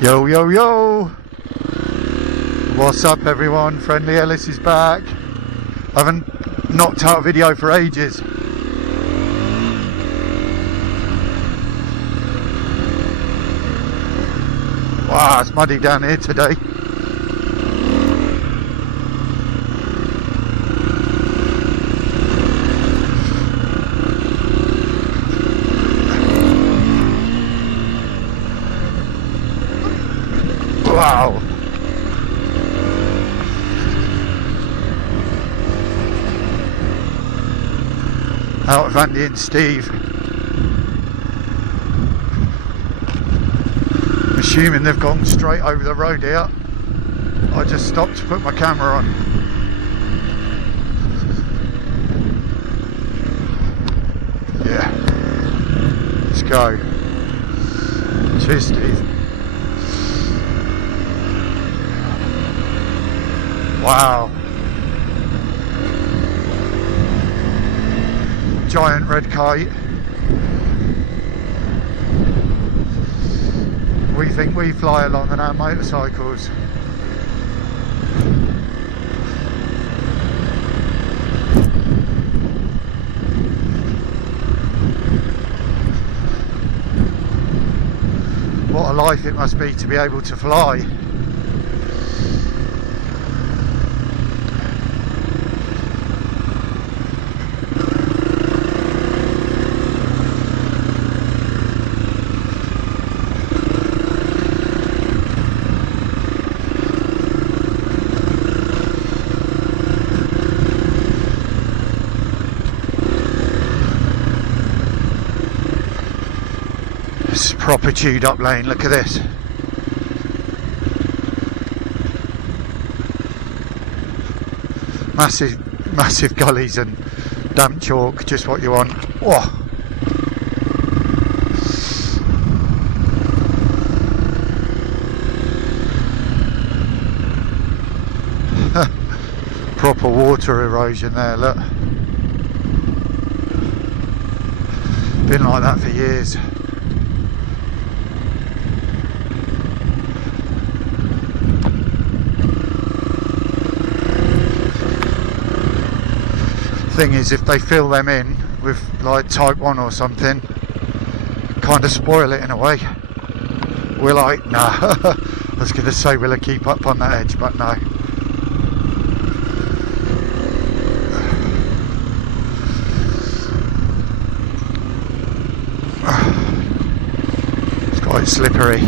Yo, yo, yo! What's up, everyone? FriendlyEllis is back. I haven't knocked out a video for ages. Wow, it's muddy down here today. Wow. Out of Andy and Steve. Assuming they've gone straight over the road here. I just stopped to put my camera on. Yeah. Let's go. Cheers, Steve. Wow. Giant red kite. We think we fly along on our motorcycles. What a life it must be to be able to fly. Proper chewed up lane, look at this. Massive gullies and damp chalk, just what you want. Whoa. Proper water erosion there, look. Been like that for years. Thing is, if they fill them in with like type 1 or something, kind of spoil it in a way. We're like, nah. I was going to say will I keep up on that edge, but no. It's quite slippery.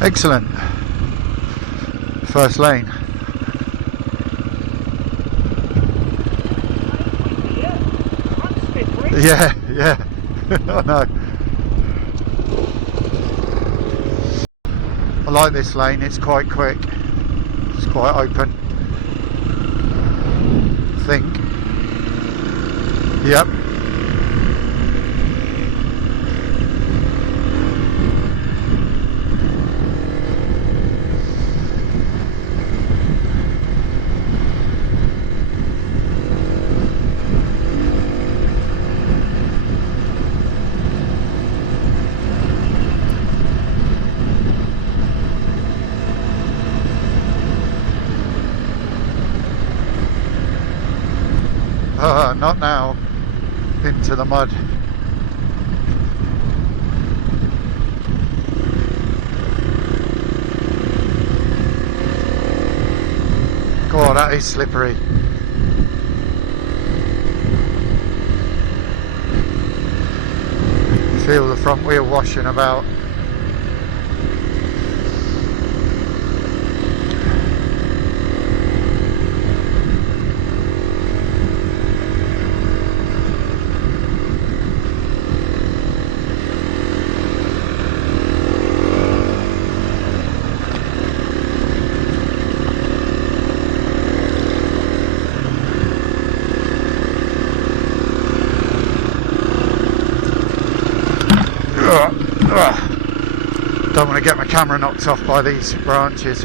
Excellent. First lane. Yeah, yeah. I know. I like this lane, it's quite quick. It's quite open. I think. Yep. Not now. Into the mud. God, that is slippery. Feel the front wheel washing about. Don't want to get my camera knocked off by these branches.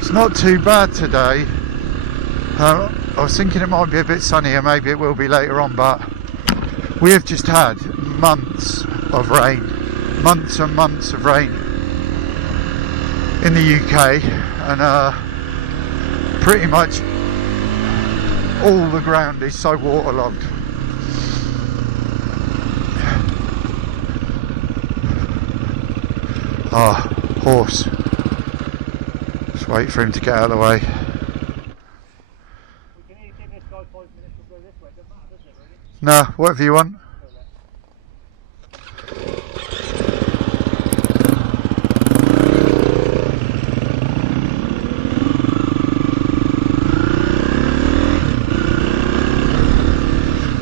It's not too bad today. I was thinking it might be a bit sunnier, maybe it will be later on, but we have just had months of rain, months and months of rain in the UK, and pretty much all the ground is so waterlogged. Ah, horse. Just wait for him to get out of the way. We can either give this guy 5 minutes to go this way, doesn't matter, does it really? No, whatever you want.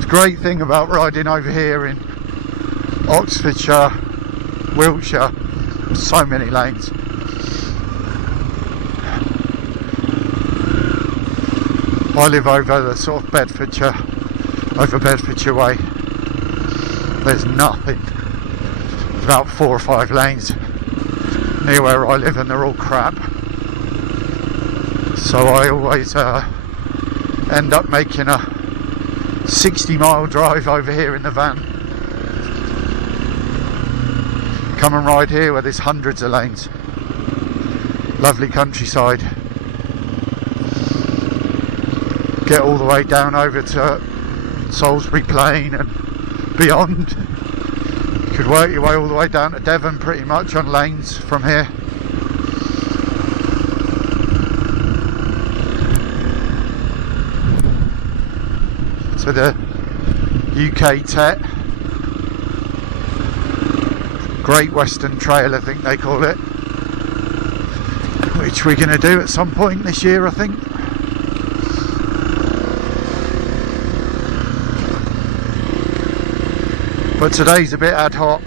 The great thing about riding over here in Oxfordshire, Wiltshire, so many lanes. I live over the sort of Bedfordshire way. There's nothing. There's about 4 or 5 lanes near where I live, and they're all crap. So I always end up making a 60-mile drive over here in the van. Come and ride here where there's hundreds of lanes. Lovely countryside. Get all the way down over to Salisbury Plain and beyond. You could work your way all the way down to Devon pretty much on lanes from here. So the UK Tet, Great Western Trail I think they call it, which we're going to do at some point this year I think. But today's a bit ad hoc.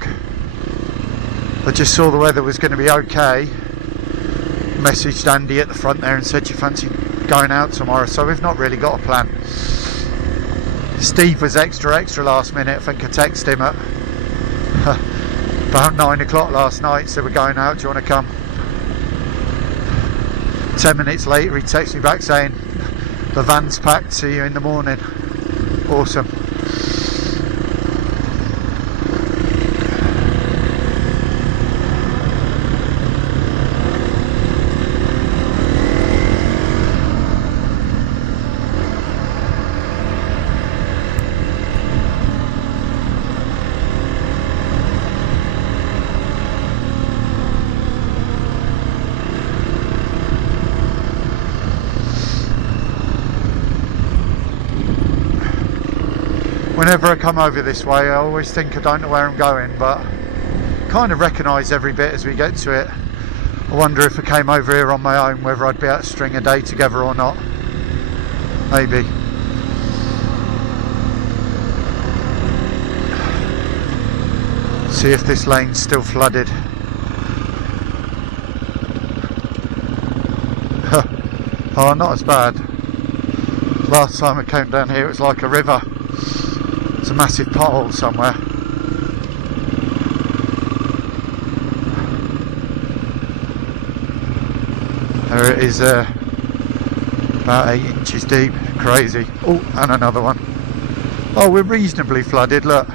I just saw the weather was going to be okay. Messaged Andy at the front there and said you fancy going out tomorrow, so we've not really got a plan. Steve was extra last minute. I think I texted him at about 9 o'clock last night, so we're going out, do you want to come? 10 minutes later he texted me back saying the van's packed, see you in the morning. Awesome. Whenever I come over this way I always think I don't know where I'm going, but kind of recognise every bit as we get to it. I wonder if I came over here on my own whether I'd be able to string a day together or not. Maybe. See if this lane's still flooded. Oh, not as bad. Last time I came down here it was like a river. It's a massive pothole somewhere. There it is, about 8 inches deep. Crazy. Oh, and another one. Oh, we're reasonably flooded, look.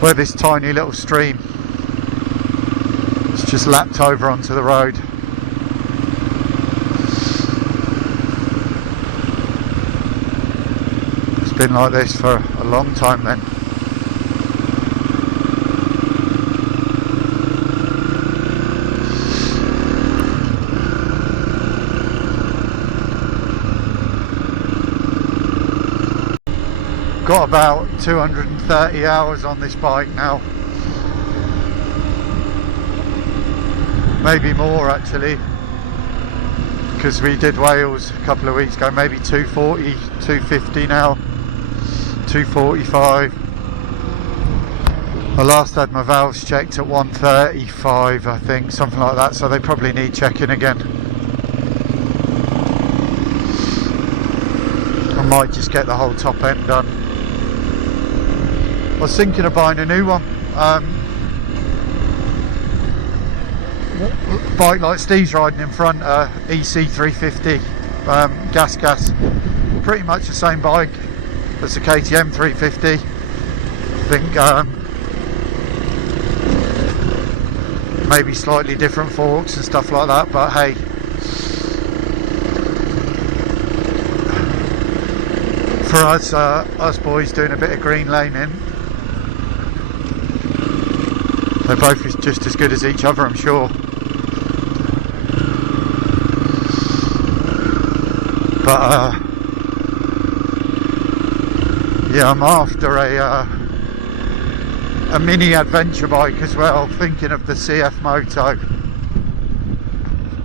where this tiny little stream has just lapped over onto the road. It's been like this for a long time then. Got about 230 hours on this bike now, maybe more actually, because we did Wales a couple of weeks ago. Maybe 240, 250 now, 245. I last had my valves checked at 135, I think, something like that, so they probably need checking again. I might just get the whole top end done. I was thinking of buying a new one. Bike like Steve's riding in front, EC350, gas. Pretty much the same bike as the KTM 350. I think maybe slightly different forks and stuff like that, but hey. For us boys doing a bit of green laning, they're both just as good as each other, I'm sure. But yeah, I'm after a mini adventure bike as well, thinking of the CF Moto.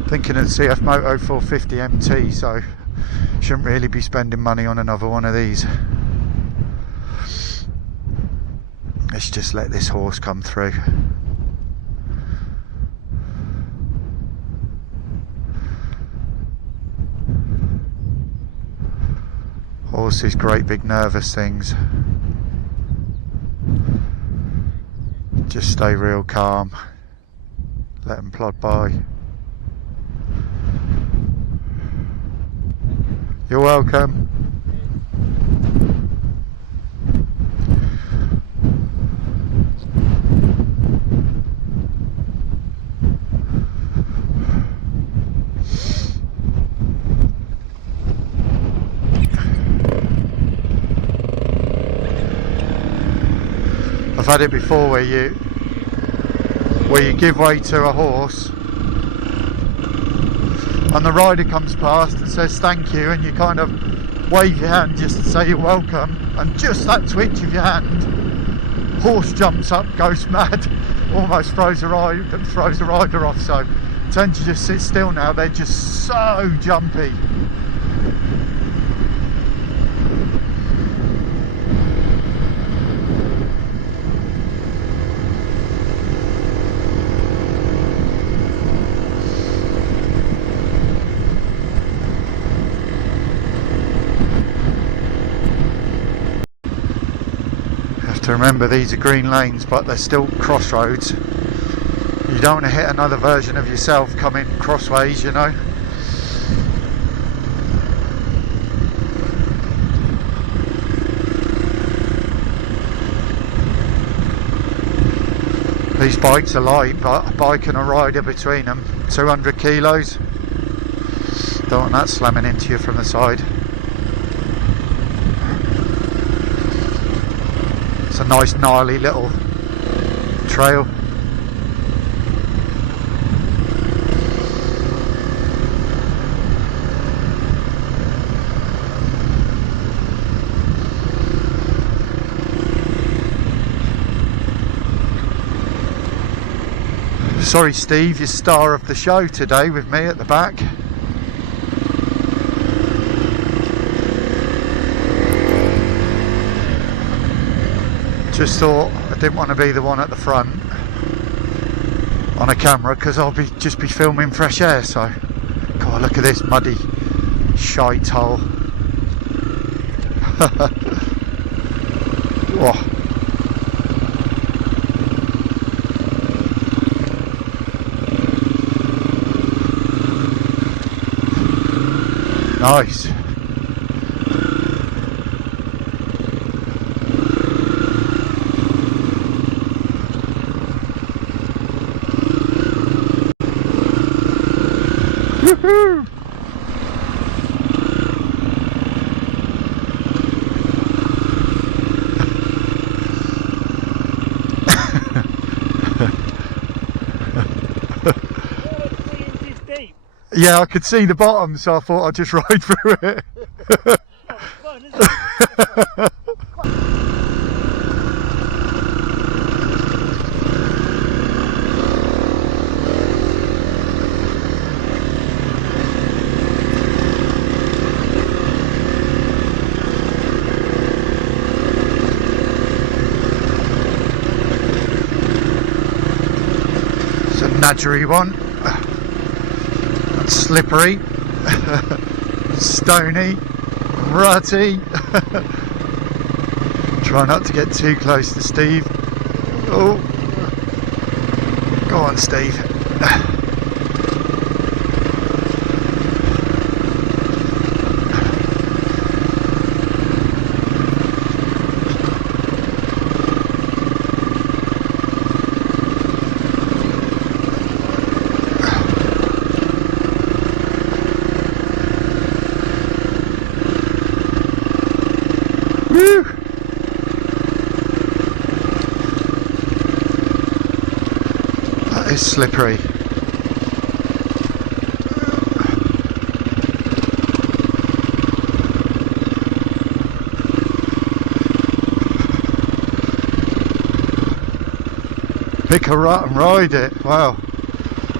Thinking of the CF Moto 450 MT, so shouldn't really be spending money on another one of these. Let's just let this horse come through. Horses, great big nervous things. Just stay real calm. Let them plod by. You're welcome. I've had it before where you give way to a horse and the rider comes past and says thank you, and you kind of wave your hand just to say you're welcome, and just that twitch of your hand, horse jumps up, goes mad, almost throws the rider off. So tend to just sit still now, they're just so jumpy. To remember, these are green lanes, but they're still crossroads. You don't want to hit another version of yourself coming crossways, you know. These bikes are light, but a bike and a rider between them, 200 kilos. Don't want that slamming into you from the side. It's a nice gnarly little trail. Sorry Steve, you're star of the show today with me at the back. Just thought I didn't want to be the one at the front on a camera, because I'll just be filming fresh air. So, God, look at this muddy shite hole. Whoa. Nice. Woohoo! Yeah, I could see the bottom, so I thought I'd just ride through it. Oh, it's fun, isn't it? It's a nudgery one. Slippery, stony, rutty. Try not to get too close to Steve. Oh, go on, Steve. Woo! That is slippery. Pick a rut and ride it. Wow,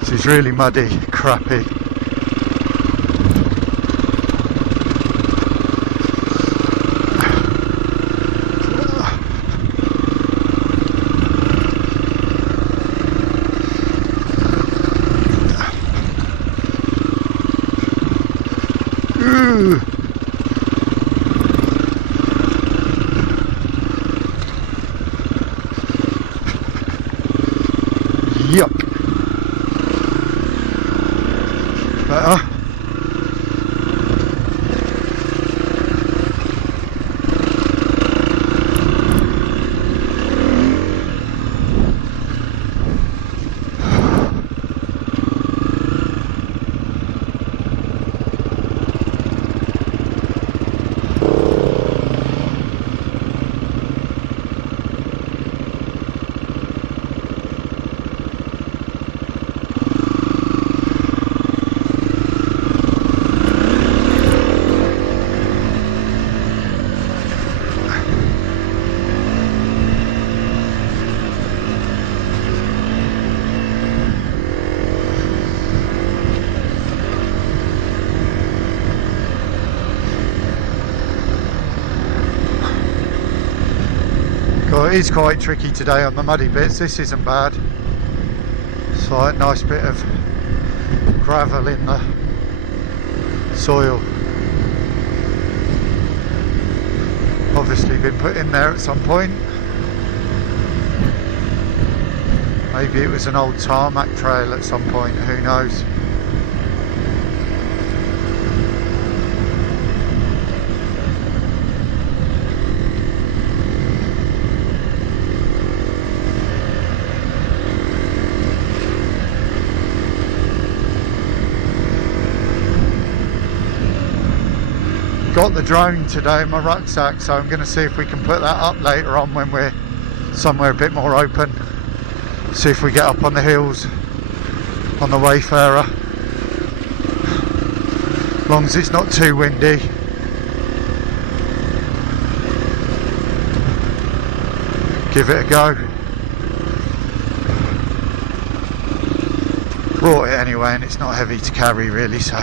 this is really muddy, crappy. Ooh. Yuck. Better. Well, it is quite tricky today on the muddy bits. This isn't bad. It's like a nice bit of gravel in the soil. Obviously been put in there at some point. Maybe it was an old tarmac trail at some point, who knows. Got the drone today in my rucksack, so I'm going to see if we can put that up later on when we're somewhere a bit more open. See if we get up on the hills on the Wayfarer, as long as it's not too windy. Give it a go. Brought it anyway, and it's not heavy to carry really, so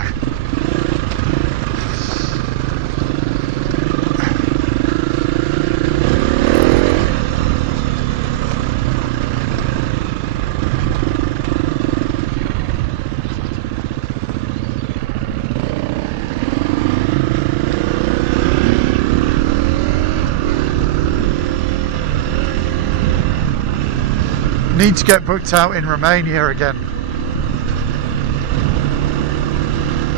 need to get booked out in Romania again.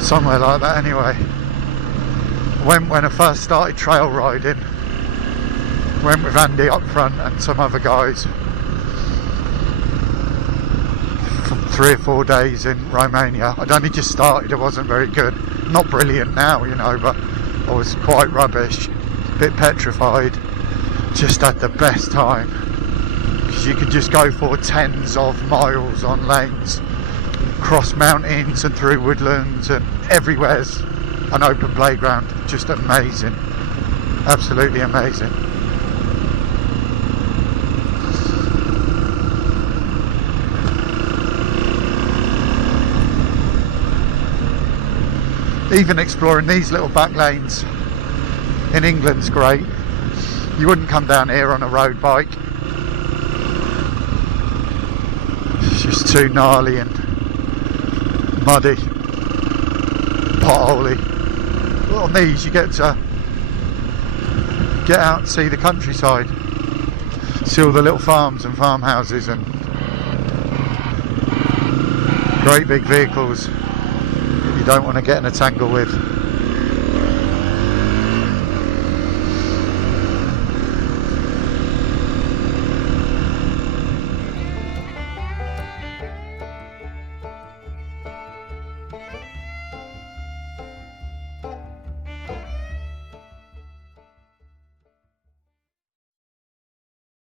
Somewhere like that anyway. Went when I first started trail riding. Went with Andy up front and some other guys. 3 or 4 days in Romania. I'd only just started, it wasn't very good. Not brilliant now, you know, but I was quite rubbish, a bit petrified. Just had the best time, because you could just go for tens of miles on lanes, cross mountains and through woodlands, and everywhere's an open playground. Just amazing, absolutely amazing. Even exploring these little back lanes in England's great. You wouldn't come down here on a road bike. It's just too gnarly and muddy, potholy. But on these you get to get out and see the countryside, see all the little farms and farmhouses and great big vehicles that you don't want to get in a tangle with.